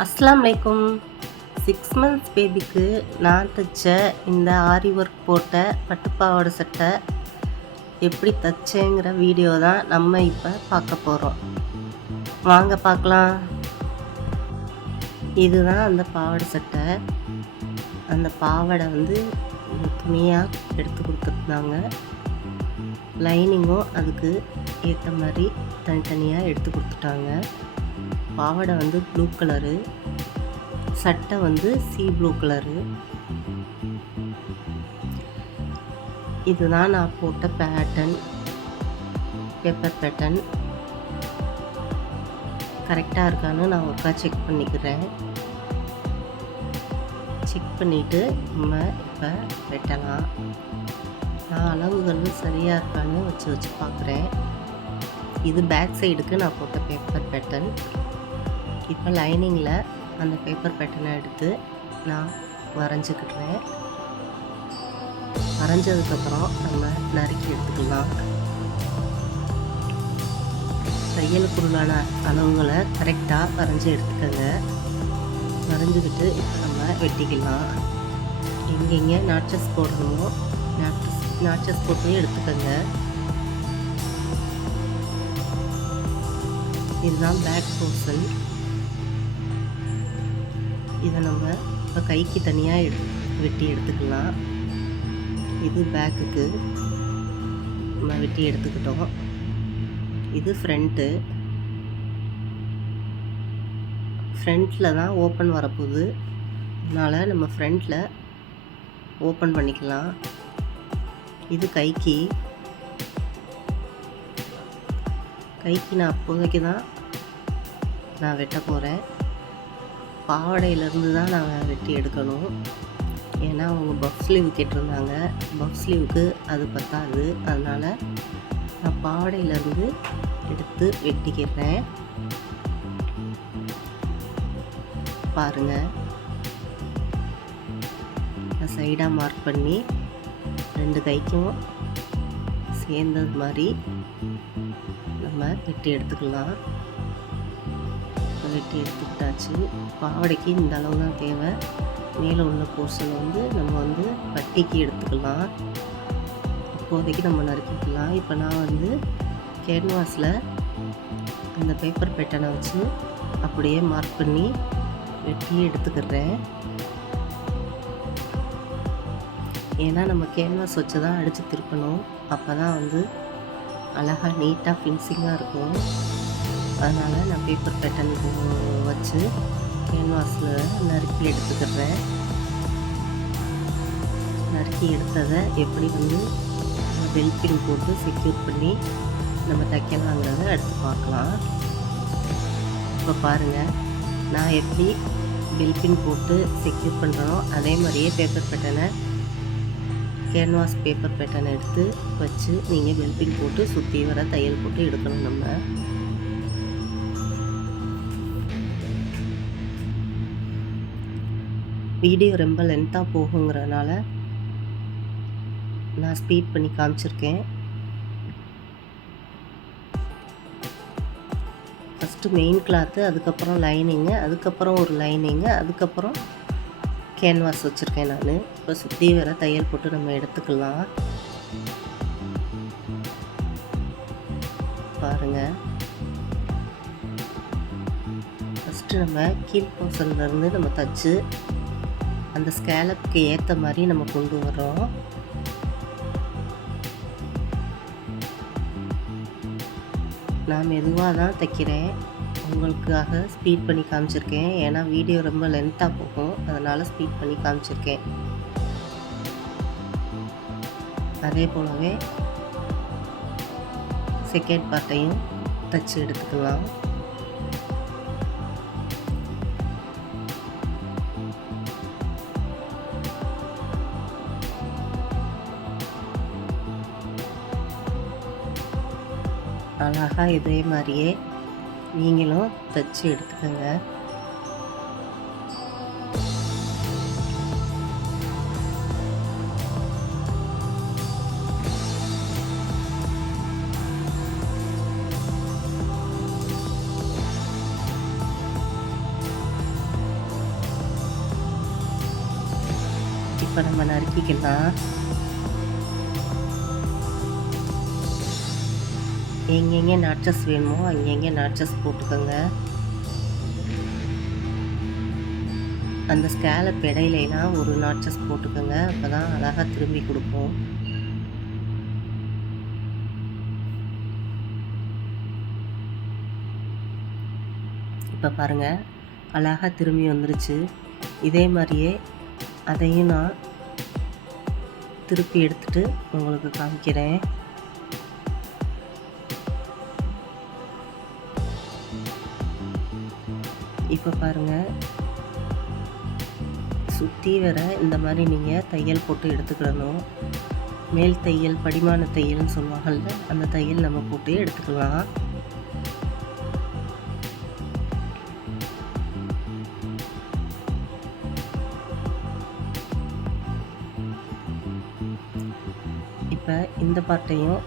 அஸ்ஸலாமு அலைக்கும். 6 மந்த்ஸ் பேபிக்கு நான் தைச்ச இந்த ஆரி ஒர்க் போட்ட பட்டுப்பாவாடை சட்டை எப்படி தைச்சேங்கிற வீடியோ தான் நம்ம இப்போ பார்க்க போகிறோம். வாங்க பார்க்கலாம். இதுதான் அந்த பாவாடை சட்டை. அந்த பாவாடை வந்து துணியாக எடுத்து கொடுத்துருந்தாங்க. லைனிங்கும் அதுக்கு ஏற்ற மாதிரி தனித்தனியாக எடுத்து கொடுத்துட்டாங்க. பாவாடை வந்து ப்ளூ கலரு, சட்டை வந்து சீ ப்ளூ கலரு. இதுதான் நான் போட்ட பேட்டர்ன், பேப்பர் பேட்டர்ன். கரெக்டாக இருக்கான்னு நான் ஒருக்கா செக் பண்ணிக்கிறேன். செக் பண்ணிவிட்டு நம்ம இப்போ வெட்டலாம். நான் அளவுகள் சரியாக இருக்கான்னு வச்சு பார்க்குறேன். இது பேக் சைடுக்கு நான் போட்ட பேப்பர் பேட்டர்ன். இப்போ லைனிங்கில் அந்த பேப்பர் பேட்டர்னை எடுத்து நான் வரைஞ்சிக்கிட்டுறேன். வரைஞ்சதுக்கப்புறம் நம்ம நறுக்கி எடுத்துக்கலாம். தையலுக்குள்ளான அளவுகளை கரெக்டாக வரைஞ்சி எடுத்துக்கோங்க. வரைஞ்சிக்கிட்டு இப்போ நம்ம வெட்டிக்கலாம். எங்கெங்கே நாட்சஸ் போடணுமோ நாட்சஸ் போட்டு எடுத்துக்கோங்க. இதுதான் பேக் போர்ஷன். இதை நம்ம இப்போ கைக்கு தனியாக வெட்டி எடுத்துக்கலாம். இது பேக்குக்கு நம்ம வெட்டி எடுத்துக்கிட்டோம். இது ஃப்ரண்ட்டு. ஃப்ரண்ட்டில் தான் ஓப்பன் வரப்போகுது. அதனால் நம்ம ஃப்ரண்ட்டில் ஓப்பன் பண்ணிக்கலாம். இது கைக்கு நான் அப்போதைக்கு தான் நான் வெட்ட போகிறேன். பாவாடையிலேருந்து தான் நான் வெட்டி எடுக்கணும். ஏன்னா அவங்க பஃப் ஸ்லீவ் கேட்டிருந்தாங்க. பஃப் ஸ்லீவுக்கு அது பத்தாது. அதனால் நான் பாவாடையிலேருந்து எடுத்து வெட்டிக்கிறேன். பாருங்கள், நான் சைடாக மார்க் பண்ணி 2 கைக்கும் சேர்ந்தது மாதிரி நம்ம வெட்டி எடுத்துக்கலாம். வெட்டி எடுத்துக்கிட்டாச்சு. பாவாடைக்கு இந்த அளவு தான் தேவை. மேலே உள்ள போர்ஷன் வந்து நம்ம வந்து பட்டிக்கு எடுத்துக்கலாம். இப்போதைக்கு நம்ம நறுக்கிக்கலாம். இப்போ நான் வந்து கேன்வாஸில் அந்த பேப்பர் பேட்டர்னை வச்சு அப்படியே மார்க் பண்ணி வெட்டி எடுத்துக்கிறேன். ஏன்னா நம்ம கேன்வாஸ் வச்சு தான் அடித்து திருப்பணும். அப்போ தான் வந்து அழகாக நீட்டாக ஃபினிஷிங்காக இருக்கும். அதனால் நான் பேப்பர் பேட்டர்ன் வச்சு கேன்வாஸில் நறுக்கி எடுத்துக்கிறேன். நறுக்கி எடுத்ததை எப்படி வந்து பெல் பின் போட்டு செக்யூர் பண்ணி நம்ம தைக்கலாங்கிறத அடுத்து பார்க்கலாம். இப்போ பாருங்கள், நான் எப்படி பெல் பின் போட்டு செக்யூர் பண்ணுறனோ அதே மாதிரியே பேப்பர் பேட்டர்னை கேன்வாஸ் பேப்பர் பேட்டர்னை எடுத்து வச்சு நீங்கள் பெல் பின் போட்டு சுற்றி வர தையல் போட்டு எடுக்கணும். நம்ம வீடியோ ரொம்ப லென்த்தாக போகுங்கிறதுனால நான் ஸ்பீட் பண்ணி காமிச்சிருக்கேன். ஃபஸ்ட்டு மெயின் கிளாத்து, அதுக்கப்புறம் லைனிங்கு, அதுக்கப்புறம் ஒரு லைனிங்கு, அதுக்கப்புறம் கேன்வாஸ் வச்சுருக்கேன் நான். இப்போ சுற்றி வர தையல் போட்டு நம்ம எடுத்துக்கலாம். பாருங்கள், ஃபஸ்ட்டு நம்ம கீழ் போர்ஷன்லேருந்து நம்ம தைச்சு அந்த ஸ்கேலப்புக்கு ஏற்ற மாதிரி நம்ம கொண்டு வரோம். நான் மெதுவாக தான் தைக்கிறேன். உங்களுக்காக ஸ்பீட் பண்ணி காமிச்சிருக்கேன். ஏன்னா வீடியோ ரொம்ப லென்த்தாக போகும். அதனால் ஸ்பீட் பண்ணி காமிச்சிருக்கேன். அதே போலவே செகண்ட் பார்ட்டையும் தைச்சு எடுத்துக்கலாம். அழகாக இதே மாதிரியே நீங்களும் தைச்சி எடுத்துக்கோங்க. இப்போ நம்ம நறுக்கிக்கலாம். எங்கெங்கே நாட்சஸ் வேணுமோ அங்கங்கே நாட்சஸ் போட்டுக்கோங்க. அந்த ஸ்கேலப் இடையிலலாம் ஒரு நாட்சஸ் போட்டுக்கோங்க. அப்போ தான் அழகாக திரும்பி கொடுக்கும். இப்போ பாருங்கள், அழகாக திரும்பி வந்துருச்சு. இதே மாதிரியே அதையும் நான் திருப்பி எடுத்துட்டு உங்களுக்கு காமிக்கிறேன். இப்போ பாருங்கள், சுற்றி வர இந்த மாதிரி நீங்கள் தையல் போட்டு எடுத்துக்கிடணும். மேல் தையல், படிமான தையல்னு சொல்லுவாங்கள்ல, அந்த தையல் நம்ம போட்டு எடுத்துக்கலாம். இப்போ இந்த பார்ட்டையும்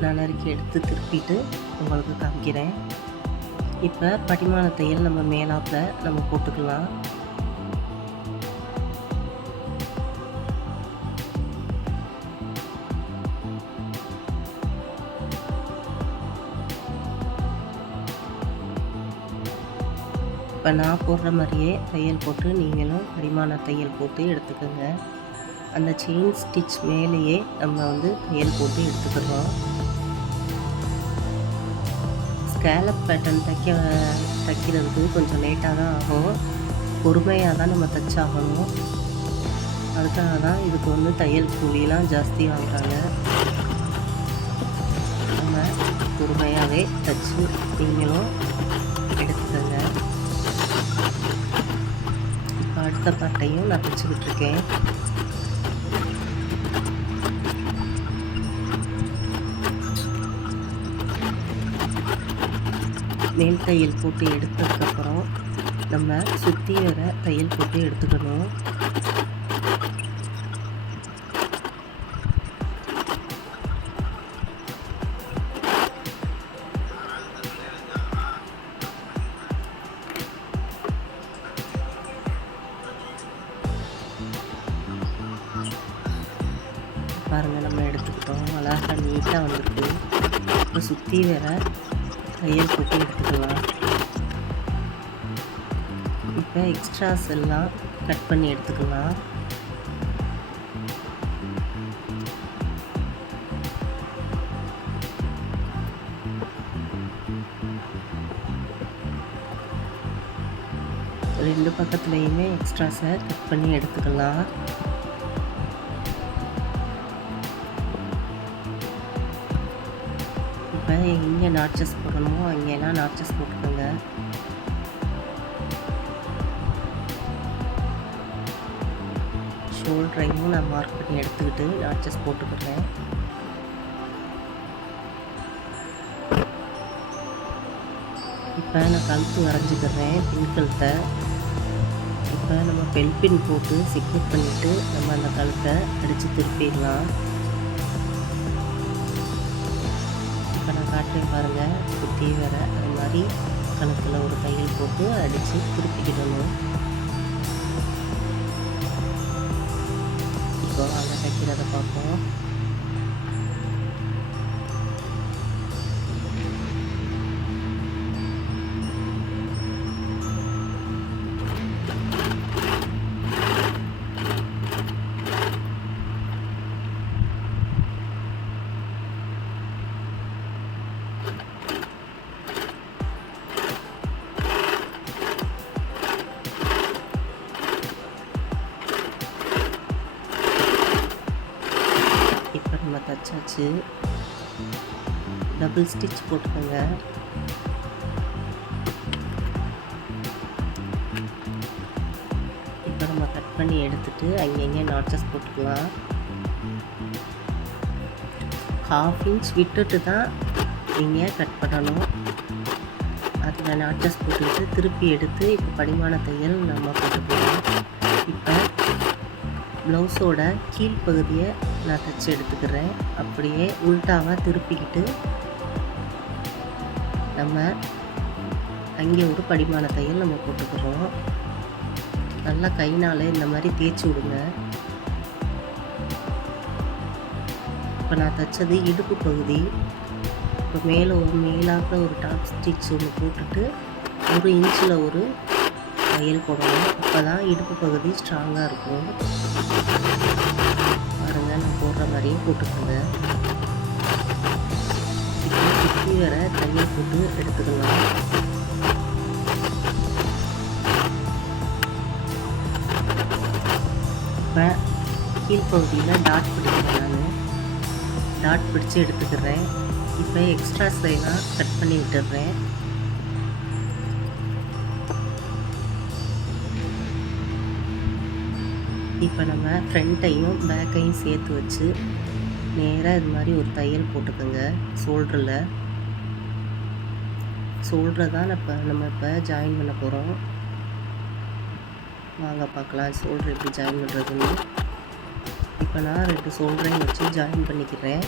நான் நறுக்கி எடுத்து திருப்பிட்டு உங்களுக்கு காமிக்கிறேன். இப்போ படிமான தையல் நம்ம மேலாப்பில் நம்ம போட்டுக்கலாம். இப்போ நான் போடுற மாதிரியே தையல் போட்டு நீங்களும் படிமான தையல் போட்டு எடுத்துக்கோங்க. அந்த செயின் ஸ்டிச் மேலேயே நம்ம தையல் போட்டு எடுத்துக்கிறோம். ஸ்கேலப் பேட்டர்ன் தைக்கிறதுக்கு கொஞ்சம் லேட்டாக தான் ஆகும். பொறுமையாக தான் நம்ம தைச்சாகணும். அதுக்காக தான் இதுக்கு தையல் கூலிலாம் ஜாஸ்தி வாங்குறாங்க. நம்ம பொறுமையாகவே தைச்சி நீங்களும் எடுத்துக்கோங்க. இப்போ அடுத்த பார்ட்டையும் நான் தைச்சிக்கிட்டு இருக்கேன். மேல் தையல் போட்டு எடுத்ததுக்கப்புறம் நம்ம சுற்றி வர தையல் போட்டு எடுத்துக்கணும். பாருங்கள், நம்ம எடுத்துக்கிட்டோம். அழகாக நீட்டாக வந்துருக்கு. இப்போ சுற்றி வர தையல் போட்டு எடுத்துக்கலாம். இப்போ எக்ஸ்ட்ராஸ் எல்லாம் கட் பண்ணி எடுத்துக்கலாம். ரெண்டு பக்கத்துலேயுமே எக்ஸ்ட்ராஸை கட் பண்ணி எடுத்துக்கலாம். இப்போ எங்கே நாட்சஸ் போடணுமோ அங்கெல்லாம் நாட்சஸ் போட்டுக்கோங்க. ஷோல்டரையும் நான் மார்க் பண்ணி எடுத்துக்கிட்டு நாட்சஸ் போட்டுக்கிறேன். இப்போ நான் கழுத்து வரைஞ்சிக்கிறேன், பின் கழுத்தை. இப்போ நம்ம பெல் பின் போட்டு செக்யூர் பண்ணிவிட்டு நம்ம அந்த கழுத்தை அடித்து திருப்பிடலாம். இப்போ நான் காட்டுறேன் பாருங்கள், சுற்றி வர அது மாதிரி கழுத்தில் ஒரு தையல் போட்டு அடித்து திருப்பிக்கிடணும். இப்போ அங்கே தைக்கிறத பார்ப்போம். இப்போ நம்ம தைச்சாச்சு. டபுள் ஸ்டிச் போட்டுக்கோங்க. இப்போ நம்ம கட் பண்ணி எடுத்துட்டு அங்கங்கே நாட்சஸ் போட்டுக்கலாம். 1/2 இன்ச் விட்டுட்டு தான் நீங்கள் கட் பண்ணணும். அதில் நாட்சஸ் போட்டுட்டு திருப்பி எடுத்து இப்போ படிமான தையல் நம்ம போட்டுக்கலாம். இப்போ ப்ளவுஸோட கீழ்ப்பகுதியை நான் தைச்சி எடுத்துக்கிறேன். அப்படியே உல்ட்டாவாக திருப்பிக்கிட்டு நம்ம அங்கே ஒரு படிமான தையல் நம்ம போட்டுக்கிறோம். நல்லா கைனால் இந்த மாதிரி தேய்ச்சி விடுங்க. இப்போ நான் தைச்சது இடுப்பு பகுதி. இப்போ மேலாப்பில் ஒரு டாப் ஸ்டிச் ஒன்று போட்டுட்டு 1 இன்ச்சில் ஒரு தையல் போடணும். அப்போ தான் இடுப்பு பகுதி ஸ்ட்ராங்காக இருக்கும். பாருங்கள், நான் போடுற மாதிரியே போட்டுக்கோங்க. இப்போ சுற்றி வர தையல் போட்டு எடுத்துக்கலாம். இப்போ கீழ்ப்பகுதியில் டாட் பிடிக்கிறேன். டாட் பிடிச்சி எடுத்துக்கிறேன். இப்போ எக்ஸ்ட்ராஸ் எல்லாம் கட் பண்ணி விட்டுடுறேன். இப்போ நம்ம ஃப்ரண்ட்டையும் பேக்கையும் சேர்த்து வச்சு நேராக இது மாதிரி ஒரு தையல் போட்டுக்கோங்க. ஷோல்டரை தான் நம்ம இப்போ ஜாயின் பண்ண போகிறோம். வாங்க பார்க்கலாம் ஷோல்டர் எப்படி ஜாயின் பண்ணுறதுன்னு. இப்போ நான் 2 ஷோல்டரையும் வச்சு ஜாயின் பண்ணிக்கிறேன்.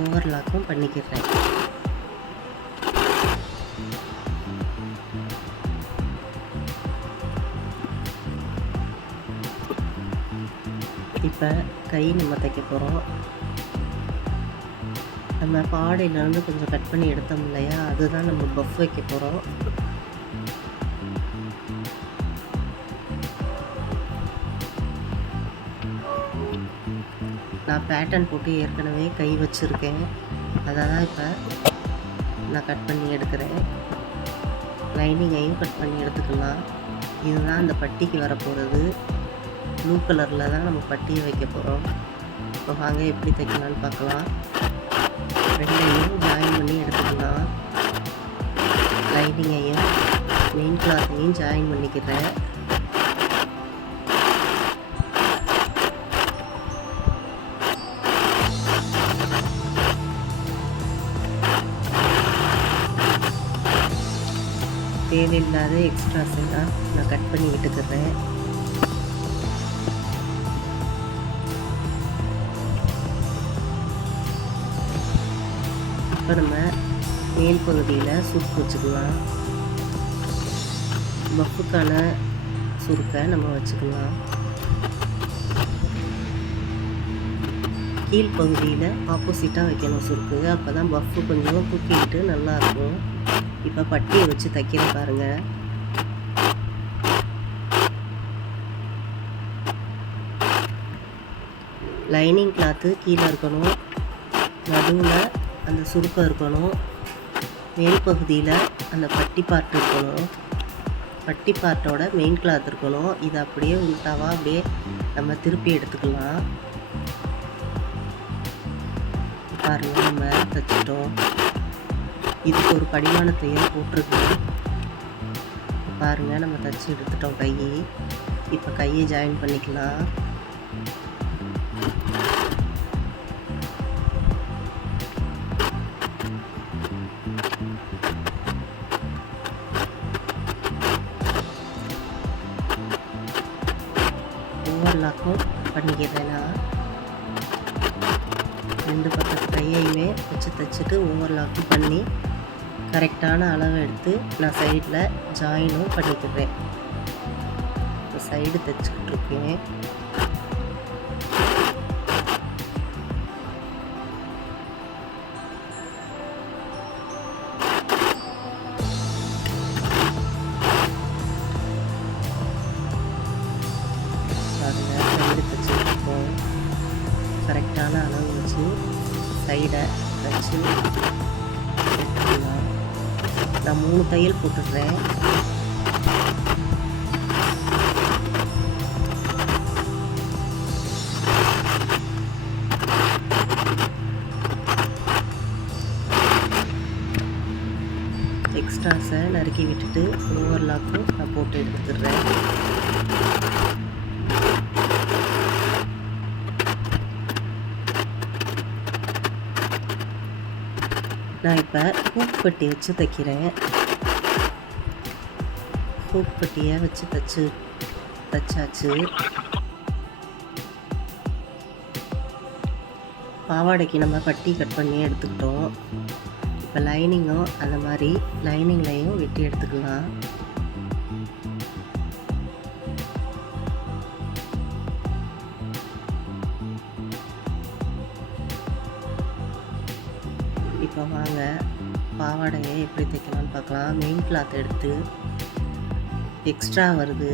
ஓவர்லாக்கும் பண்ணிக்கிறேன். இப்போ கை நம்ம தைக்க போகிறோம். நம்ம பாடையிலேருந்து கொஞ்சம் கட் பண்ணி எடுத்தோம் இல்லையா, அதுதான் நம்ம பஃப் வைக்க போகிறோம். நான் பேட்டர்ன் போட்டு ஏற்கனவே கை வச்சுருக்கேன். அதை தான் இப்போ நான் கட் பண்ணி எடுக்கிறேன். லைனிங்கையும் கட் பண்ணி எடுத்துக்கலாம். இதுதான் அந்த பட்டிக்கு வரப்போகிறது. ப்ளூ கலரில் தான் நம்ம பட்டியை வைக்க போகிறோம். இப்போ வாங்க எப்படி தைக்கலான்னு பார்க்கலாம். ரெண்டையும் ஜாயின் பண்ணி எடுத்துக்கலாம். லைனிங்கையும் மெயின் கிளாத்தையும் ஜாயின் பண்ணிக்கிறேன். தேவையில்லாத எக்ஸ்ட்ராஸ் எல்லாம் நான் கட் பண்ணி விட்டுக்கிறேன். இப்போ நம்ம மேல் பகுதியில் சுருக்கு வச்சுக்கலாம். பஃப்புக்கான சுருக்கை நம்ம வச்சுக்கலாம். கீழ்ப்பகுதியில் ஆப்போசிட்டாக வைக்கணும் சுருக்கு. அப்போ தான் பஃப்பு கொஞ்சம் தூக்கிக்கிட்டு நல்லாயிருக்கும். இப்போ பட்டியை வச்சு தைக்கிற பாருங்க. லைனிங் கிளாத்து கீழே இருக்கணும். நடுவில் அந்த சுருக்கம் இருக்கணும். மேல் பகுதியில் அந்த பட்டி பார்ட் இருக்கணும். பட்டி பார்ட்டோட மெயின் கிளாத் இருக்கணும். இது அப்படியே உள்டாவாக அப்படியே நம்ம திருப்பி எடுத்துக்கலாம். பாருங்கள், நம்ம தைச்சிட்டோம். இதுக்கு ஒரு படிமான தையல் போட்டிருக்கோம். பாருங்கள், நம்ம தைச்சி எடுத்துட்டோம் கையை. இப்போ கையை ஜாயின் பண்ணிக்கலாம். ஓவர்லாக்கும் பண்ணிக்கிறேன். நான் 2 பக்கத்து கையையுமே வச்சு தைச்சிட்டு ஓவர்லாக்கும் பண்ணி கரெக்டான அளவை எடுத்து நான் சைடில் ஜாயினும் பண்ணிக்கிறேன். இப்போ சைடு தைச்சிக்கிட்டு இருக்கேன். சைடு தைச்சிக்கிட்டு இருக்கோம். கரெக்டான அளவு வச்சு சைடை தைச்சி எடுத்துக்கலாம். நான் 3 தையல் போட்டுடுறேன். எக்ஸ்ட்ராஸை நறுக்கி விட்டுட்டு ஓவர்லாக்கும் நான் போட்டு எடுத்துக்கிறேன். நான் இப்போ ஹூக் பட்டி வச்சு தைக்கிறேன். ஹூக் பட்டியை வச்சு தைச்சாச்சு. பாவாடைக்கு நம்ம பட்டி கட் பண்ணி எடுத்துக்கிட்டோம். இப்போ லைனிங்கும் அந்த மாதிரி லைனிங்லையும் வெட்டி எடுத்துக்கலாம். பாவாடையை எப்படி தைக்கலாம்னு பார்க்கலாம். மெயின் கிளாத் எடுத்து எக்ஸ்ட்ரா வருது,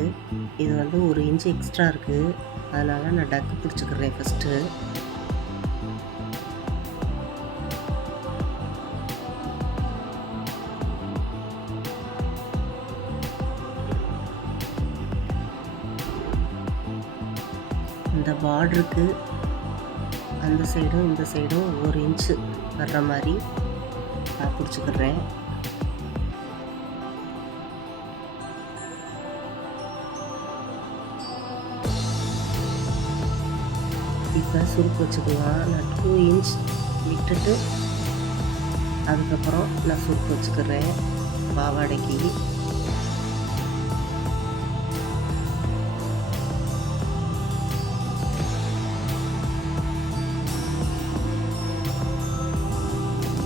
இது வந்து 1 இன்ச்சு எக்ஸ்ட்ரா இருக்குது, அதனால் நான் டக்கு பிடிச்சிக்கிறேன் ஃபஸ்ட்டு. இந்த பார்டருக்கு அந்த சைடும் இந்த சைடும் 1 இன்ச்சு வர்ற மாதிரி நான் பிடிச்சிக்கிறேன். இப்போ சுருக்கு வச்சுக்கலாம். நான் 2 இன்ச் விட்டுட்டு அதுக்கப்புறம் நான் சுருக்கு வச்சுக்கிறேன் பாவாடைக்கு.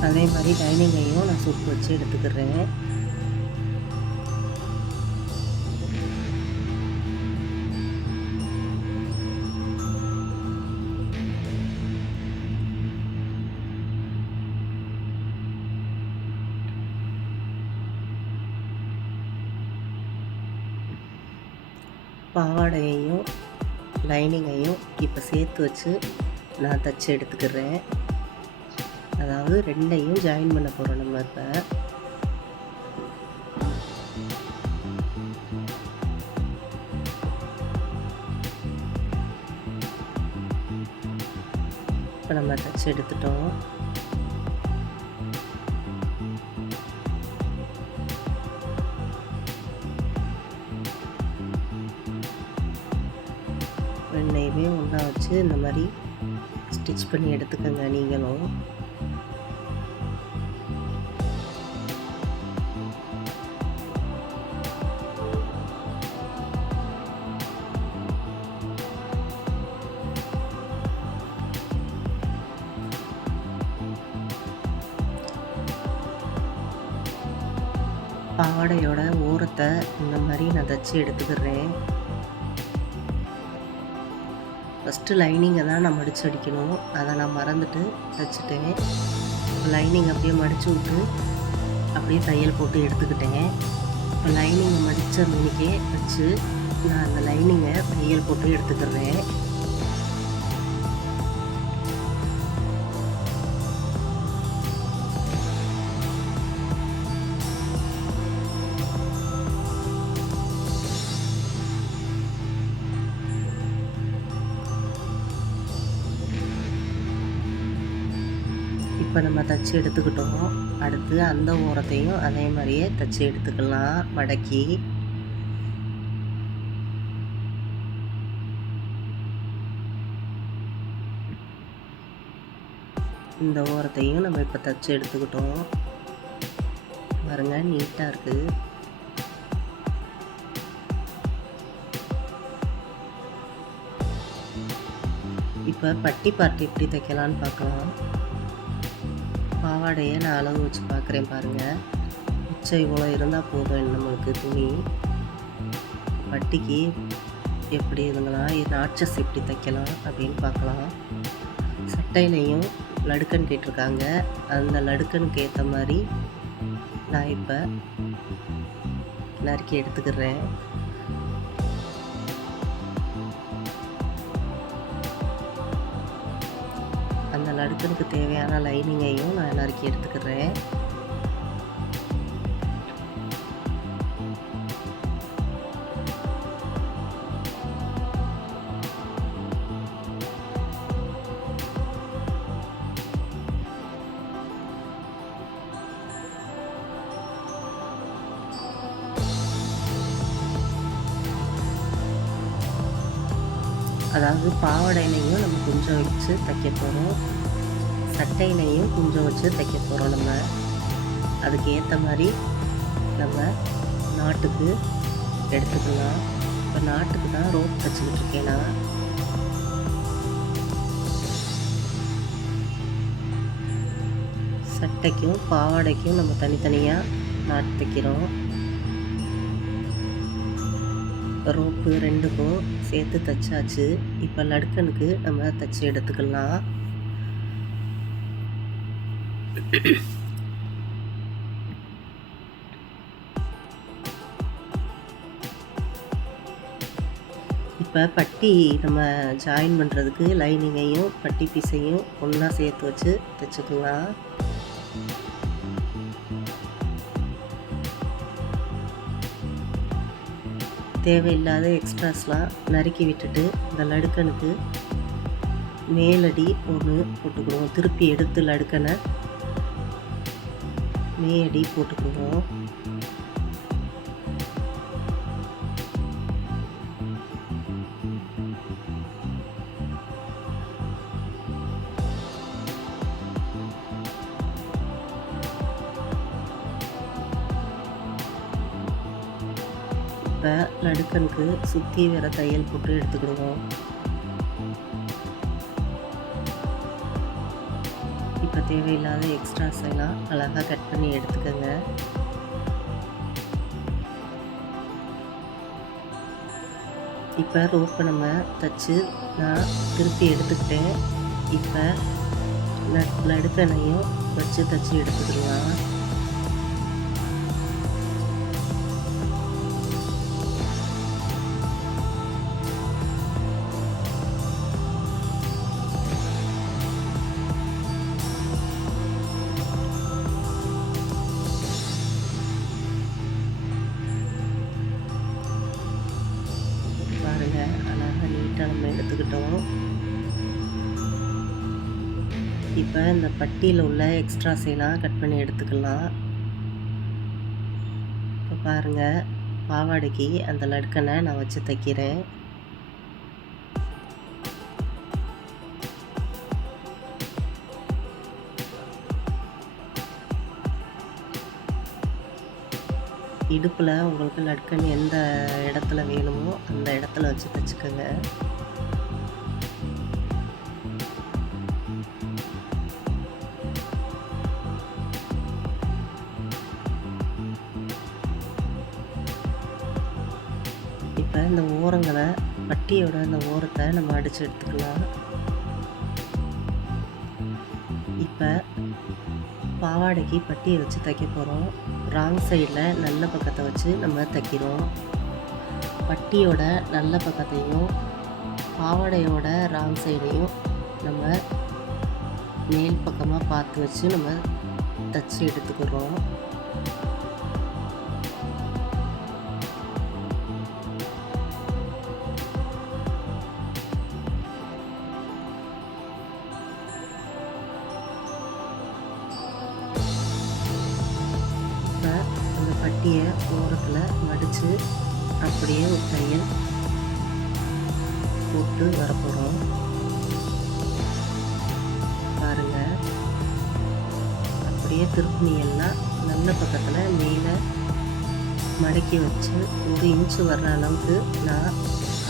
அதே மாதிரி லைனிங்கையும் நான் சுருக்கு வச்சு எடுத்துக்கிறேன். பாவாடையையும் லைனிங்கையும் இப்போ சேர்த்து வச்சு நான் தச்சு எடுத்துக்கிறேன். அதாவது 2யும் ஜாயின் பண்ண போகிறோம் நம்ம. இப்போ நம்ம தச்சு எடுத்துட்டோம். ரெண்டையுமே ஒன்றா வச்சு இந்த மாதிரி ஸ்டிச் பண்ணி எடுத்துக்கோங்க நீங்களும். பாவாடையோட ஓரத்தை இந்த மாதிரி நான் தச்சு எடுத்துக்கிறேன். ஃபஸ்ட்டு லைனிங்கை தான் நான் மடித்து அடிக்கணும், அதை நான் மறந்துட்டு தைச்சிட்டேன். லைனிங் அப்படியே மடித்து விட்டு அப்படியே தையல் போட்டு எடுத்துக்கிட்டேன். இப்போ லைனிங்கை மடித்த மினிக்கே வச்சு நான் அந்த லைனிங்கை தையல் போட்டு எடுத்துக்கிறேன். இப்போ நம்ம தச்சு எடுத்துக்கிட்டோம். அடுத்து அந்த ஓரத்தையும் அதே மாதிரியே தச்சு எடுத்துக்கலாம் மடக்கி. இந்த ஓரத்தையும் நம்ம இப்போ தச்சு எடுத்துக்கிட்டோம். பாருங்க, நீட்டாக இருக்குது. இப்போ பட்டி பார்ட்டி எப்படி தைக்கலான்னு பார்க்கலாம். பாவாடையை நான் அளவு வச்சு பார்க்குறேன் பாருங்கள். மிச்சம் இவ்வளோ இருந்தால் போதும் நம்மளுக்கு துணி. பட்டிக்கு எப்படி இதுங்களாம் நாட்சஸ் எப்படி தைக்கலாம் அப்படின்னு பார்க்கலாம். சட்டையிலையும் லடுக்கன் கேட்டிருக்காங்க, அந்த லடுக்கனுக்கு ஏற்ற மாதிரி நான் இப்போ நறுக்கி எடுத்துக்கிறேன். அந்த லடுக்கனுக்கு தேவையான லைனிங்கையும் நான் நறுக்கி எடுத்துக்கிறேன். அதாவது பாவாடையிலையும் நம்ம கொஞ்சம் வச்சு தைக்க போகிறோம், சட்டையிலையும் கொஞ்சம் வச்சு தைக்க போகிறோம். நம்ம அதுக்கு ஏற்ற மாதிரி நம்ம நாட்டுக்கு எடுத்துக்கலாம். இப்போ நாட்டுக்கு தான் ரோப் தைச்சிக்கிட்டு இருக்கேன் நான். சட்டைக்கும் பாவாடைக்கும் நம்ம தனித்தனியாக நாட்டு தைக்கிறோம். ரோப்பு 2க்கும் சேர்த்து தைச்சாச்சு. இப்போ லடுக்கனுக்கு நம்ம தைச்சி எடுத்துக்கலாம். இப்போ பட்டி நம்ம ஜாயின் பண்ணுறதுக்கு லைனிங்கையும் பட்டி பீஸையும் ஒன்றா சேர்த்து வச்சு தைச்சுக்கலாம். தேவையில்லாத எக்ஸ்ட்ராஸ்லாம் நறுக்கி விட்டுட்டு இந்த லடுக்கனுக்கு மேலடி ஒன்று போட்டுக்கிடுவோம். திருப்பி எடுத்து லடுக்கனை மேலடி போட்டுக்கிடுவோம். இப்போ லடுக்கனுக்கு சுற்றி வேற தையல் போட்டு எடுத்துக்கிடுவோம். இப்போ தேவையில்லாத எக்ஸ்ட்ராஸ் எல்லாம் அழகாக கட் பண்ணி எடுத்துக்கோங்க. இப்போ ரோப்பை நம்ம தைச்சு நான் திருப்பி எடுத்துக்கிட்டேன். இப்போ லடுக்கனையும் வச்சு தைச்சி எடுத்துக்கலாம். பாருங்கள், அழகாக நீட்டாக நம்ம எடுத்துக்கிட்டோம். இப்போ இந்த பட்டியில் உள்ள எக்ஸ்ட்ராஸ் எல்லாம் கட் பண்ணி எடுத்துக்கலாம். இப்போ பாருங்கள், பாவாடைக்கு அந்த லடுக்கனை நான் வச்சு தைக்கிறேன். இடுப்பில் உங்களுக்கு லட்கன் எந்த இடத்துல வேணுமோ அந்த இடத்துல வச்சு தைச்சிக்கோங்க. இப்போ இந்த ஓரங்களை பட்டியோட இந்த ஓரத்தை நம்ம அடித்து எடுத்துக்கலாம். இப்போ பாவாடைக்கு பட்டியை வச்சு தைக்க போகிறோம். ராங் சைடில் நல்ல பக்கத்தை வச்சு நம்ம தைக்கிறோம். பட்டியோட நல்ல பக்கத்தையும் பாவாடையோட ராங் சைடையும் நம்ம மேல் பக்கமாக பார்த்து வச்சு நம்ம தைச்சி எடுத்துக்கிறோம். அந்த பட்டியை ஓரத்தில் மடித்து அப்படியே ஒரு தையல் போட்டு வரப்போகிறோம். பாருங்கள், அப்படியே திருப்பினியெல்லாம் நல்ல பக்கத்தில் மேலே மடக்கி வச்சு 1 இன்ச்சு வர்ற அளவுக்கு நான்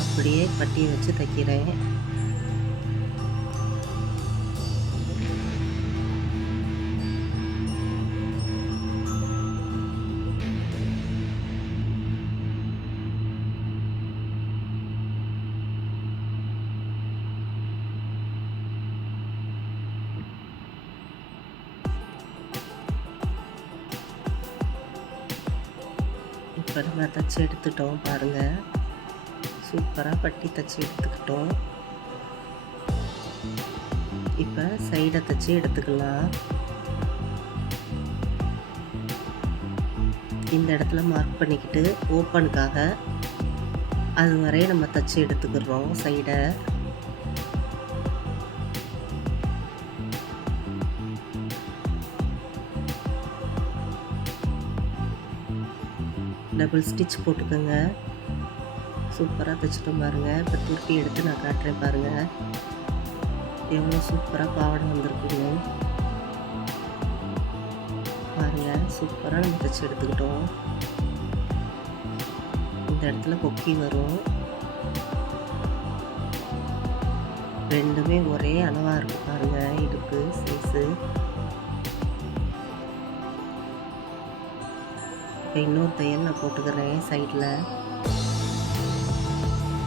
அப்படியே பட்டியை வச்சு தைக்கிறேன். இப்போ நம்ம தைச்சி எடுத்துட்டோம். பாருங்கள், சூப்பராக பட்டி தைச்சி எடுத்துக்கிட்டோம். இப்போ சைடை தைச்சி எடுத்துக்கலாம். இந்த இடத்துல மார்க் பண்ணிக்கிட்டு ஓப்பனுக்காக அது வரைய நம்ம தைச்சி எடுத்துக்கிறோம் சைடை. டபுள் ஸ்டிச் போட்டுக்கோங்க. சூப்பராக தைச்சிட்டோம் பாருங்கள். இப்போ திருப்பி எடுத்து நான் காட்டுறேன் பாருங்கள், எவ்வளோ சூப்பராக பாவாடை வந்திருக்குங்க. பாருங்கள், சூப்பராக நம்ம தைச்சி எடுத்துக்கிட்டோம். இந்த இடத்துல கொக்கி வரும். ரெண்டுமே ஒரே அளவாக இருக்குது பாருங்கள், இடுப்பு சைஸு. இப்போ இன்னொரு தையல் நான் போட்டுக்கிறேன் சைடில்.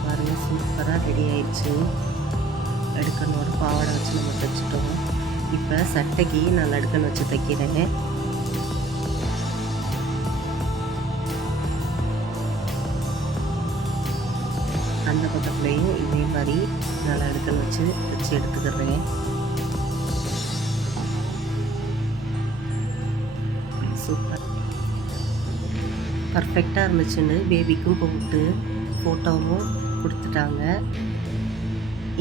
பாருங்கள், சூப்பராக ரெடி ஆயிடுச்சு. லடுக்கனோட பாவாடை வச்சு நம்ம தைச்சிட்டோம். இப்போ சட்டைக்கு நான் லடுக்கன் வச்சு தைக்கிறேன். அந்த இந்த பக்கத்துலேயும் இதே மாதிரி நல்லா அடுக்கல் வச்சு எடுத்துக்கிறேன். சூப்பர், பர்ஃபெக்டாக இருந்துச்சுன்னு பேபிக்கும் போட்டு ஃபோட்டோவும் கொடுத்துட்டாங்க.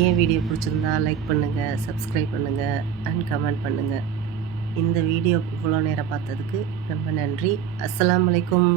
என் வீடியோ பிடிச்சிருந்தா லைக் பண்ணுங்கள், சப்ஸ்கிரைப் பண்ணுங்கள் அண்ட் கமெண்ட் பண்ணுங்கள். இந்த வீடியோ இவ்வளோ நேரம் பார்த்ததுக்கு ரொம்ப நன்றி. அஸ்ஸலாமு அலைக்கும்.